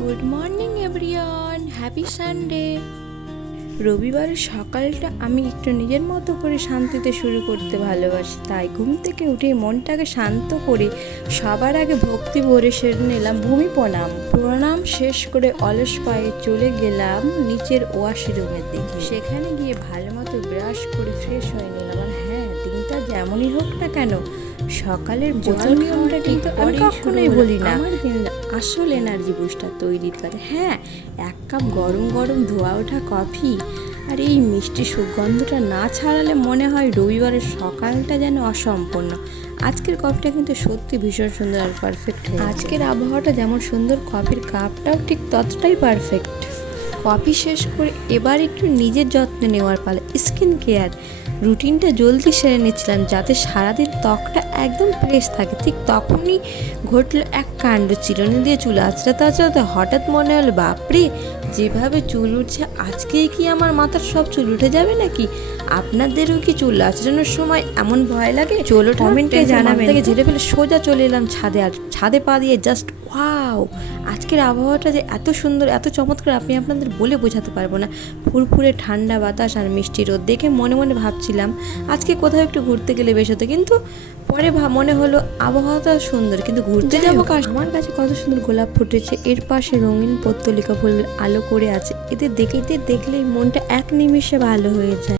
Good morning everyone, happy Sunday. রবিবারের সকালটা আমি একটু নিজের মতো করে শান্তিতে শুরু করতে ভালোবাসি, তাই ঘুম থেকে উঠে মনটাকে শান্ত করে সবার আগে ভক্তি ভরে সেরে নিলাম ভূমি প্রণাম শেষ করে অলস পায়ে চলে গেলাম নিচের ওয়াশরুমের দিকে। সেখানে গিয়ে ভালো মতো ব্রাশ করে ফ্রেশ হয়ে নিলাম। আর হ্যাঁ, দিনটা যেমনই হোক না কেন, সকালের জল নিয়মটা কিন্তু আমি কখনোই বলি না আমার দিন আসল এনার্জি বুস্টার তৈরির কাজে। হ্যাঁ, এক কাপ গরম গরম ধোয়া ওঠা কফি আর এই মিষ্টি সুগন্ধটা না ছাড়ালে মনে হয় রবিবারের সকালটা যেন অসম্পূর্ণ। আজকের কফিটা কিন্তু সত্যি ভীষণ সুন্দর আর পারফেক্ট। আজকের আবহাওয়াটা যেমন সুন্দর, কফির কাপটাও ঠিক ততটাই পারফেক্ট। কফি শেষ করে এবার একটু নিজের যত্ন নেওয়ার পালা। স্কিন কেয়ার রুটিনটা জলদি সেরে নিচ্ছিলাম যাতে সারাদিন ত্বকটা একদম ফ্রেশ থাকে। ঠিক তখনই ঘটলো এক কাণ্ড। চিরুনি দিয়ে চুল আঁচড়াতে আঁচড়াতে হঠাৎ মনে হলো, বাপরে, যেভাবে চুল উঠছে আজকেই কি আমার মাথার সব চুল উঠে যাবে নাকি? আপনাদেরও কি চুল আঁচড়ানোর সময় এমন ভয় লাগে? চলো কমেন্টে জানাবেন। থেকে ঝেড়ে ফেলে সোজা চলে এলাম ছাদে। আর ছাদে পা দিয়ে জাস্ট ওয়াও! আজকের আবহাওয়াটা যে এত সুন্দর, এত চমৎকার, আপনি আপনাদের বলে বোঝাতে পারবো না। ফুরফুরে ঠান্ডা বাতাস আর মিষ্টি রোদ দেখে মনে মনে ভাবছিলাম আজকে কোথাও একটু ঘুরতে গেলে বেশ হতো, কিন্তু পরে মনে হলো আবহাওয়াটা সুন্দর, কিন্তু ঘুরতে যাবো কাজ। আমার কাছে কত সুন্দর গোলাপ ফুটেছে, এর পাশে রঙিন পত্তলিকা ফুল আলো করে আছে। এদের দেখলেই মনটা এক নিমিষে ভালো হয়ে যায়।